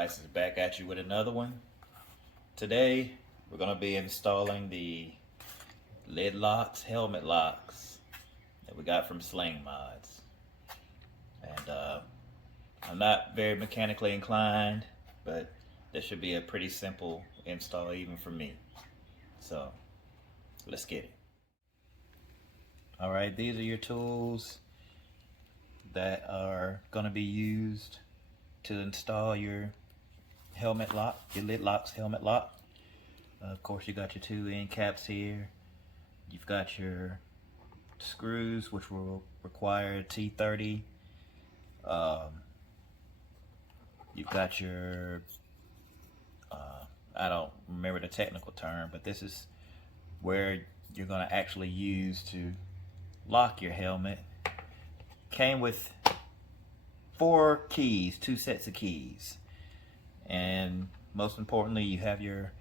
Guys is back at you with another one. Today we're going to be installing the lid locks, helmet locks that we got from Sling Mods. And I'm not very mechanically inclined, but this should be a pretty simple install even for me. So let's get it. Alright, these are your tools that are going to be used to install your helmet lock, your lid locks helmet lock. Of course, you got your two end caps here. You've got your screws, which will require T30. You've got your I don't remember the technical term, but this is where you're going to actually use to lock your helmet. Came with 4 keys, 2 sets of keys, and most importantly, you have your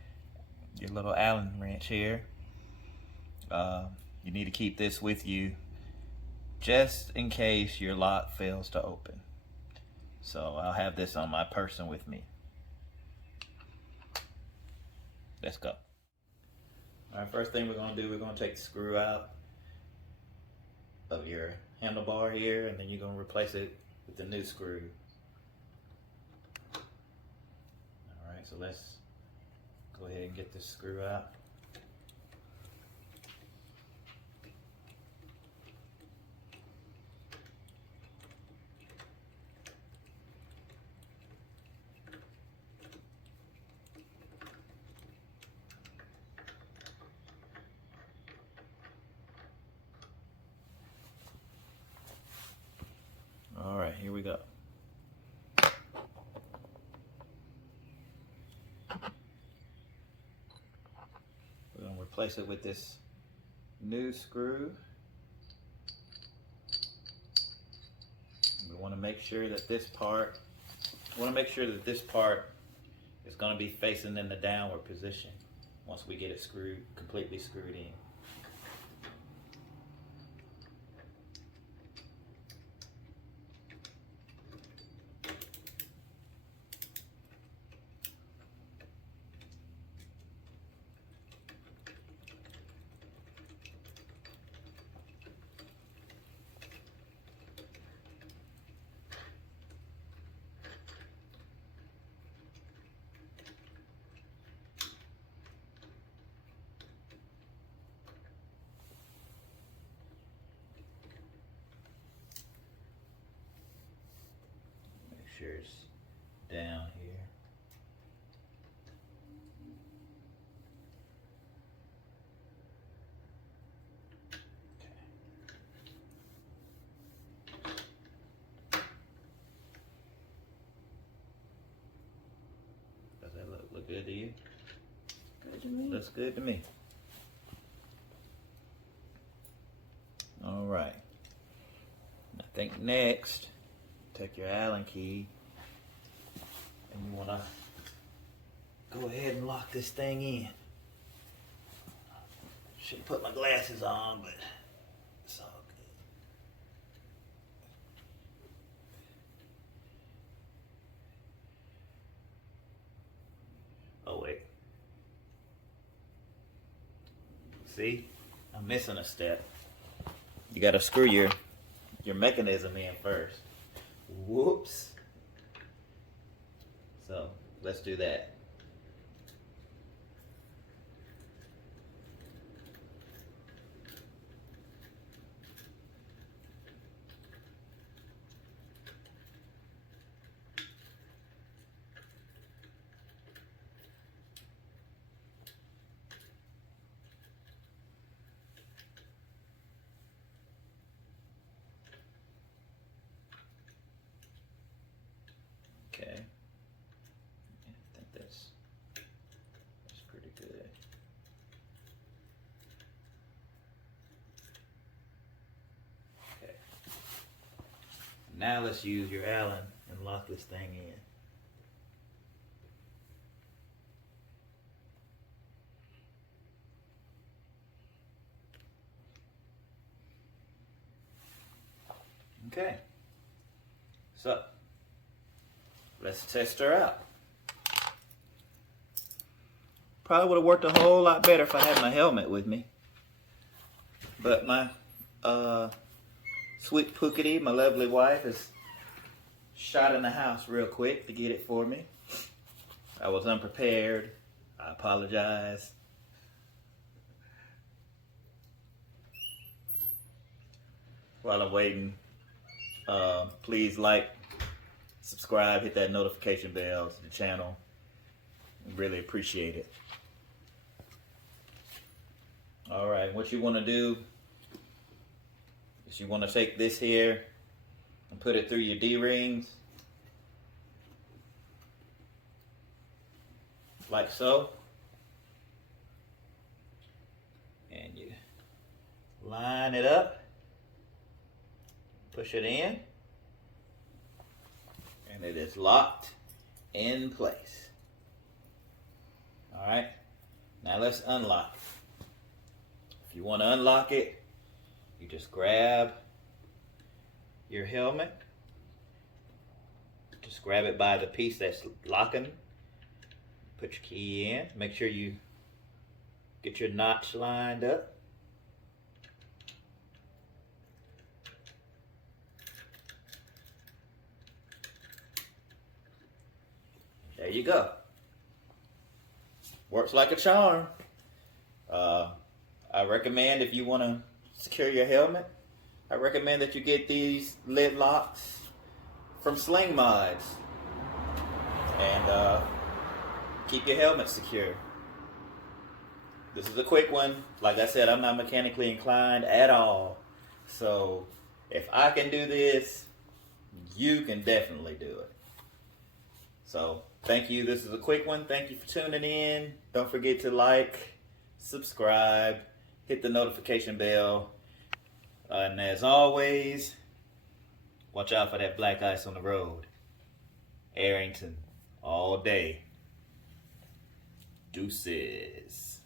little Allen wrench here. You need to keep this with you just in case your lock fails to open. So I'll have this on my person with me. Let's go. All right, first thing we're going to do, we're going to take the screw out of your handlebar here, and then you're going to replace it with the new screw. All right, so let's go ahead and get this screw out. All right, here we go. We're going to replace it with this new screw. We want to make sure that this part, is going to be facing in the downward position once we get it completely screwed in. Sure it's down here. Does that look good to you? Good to me. Looks good to me. All right. I think next, take your Allen key and you want to go ahead and lock this thing in. Should put my glasses on, but it's all good. Oh wait. See? I'm missing a step. You got to screw your mechanism in first. Whoops. So let's do that. Okay. I think that's pretty good. Okay. Now let's use your Allen and lock this thing in. Okay. So let's test her out. Probably would have worked a whole lot better if I had my helmet with me. But my sweet Pookity, my lovely wife, is shot in the house real quick to get it for me. I was unprepared. I apologize. While I'm waiting, please like, subscribe, hit that notification bell to the channel. Really appreciate it. Alright, what you want to do is you want to take this here and put it through your D-rings. Like so. And you line it up. Push it in. And it is locked in place. Alright, now let's unlock it. If you want to unlock it, you just grab your helmet. Just grab it by the piece that's locking. Put your key in. Make sure you get your notch lined up. There you go. Works like a charm. I recommend, if you want to secure your helmet, I recommend that you get these lid locks from Sling Mods and keep your helmet secure. This is a quick one. Like I said, I'm not mechanically inclined at all. So if I can do this, you can definitely do it. So thank you. This is a quick one. Thank you for tuning in. Don't forget to like, subscribe, hit the notification bell. And as always, watch out for that black ice on the road. Arrington, all day. Deuces.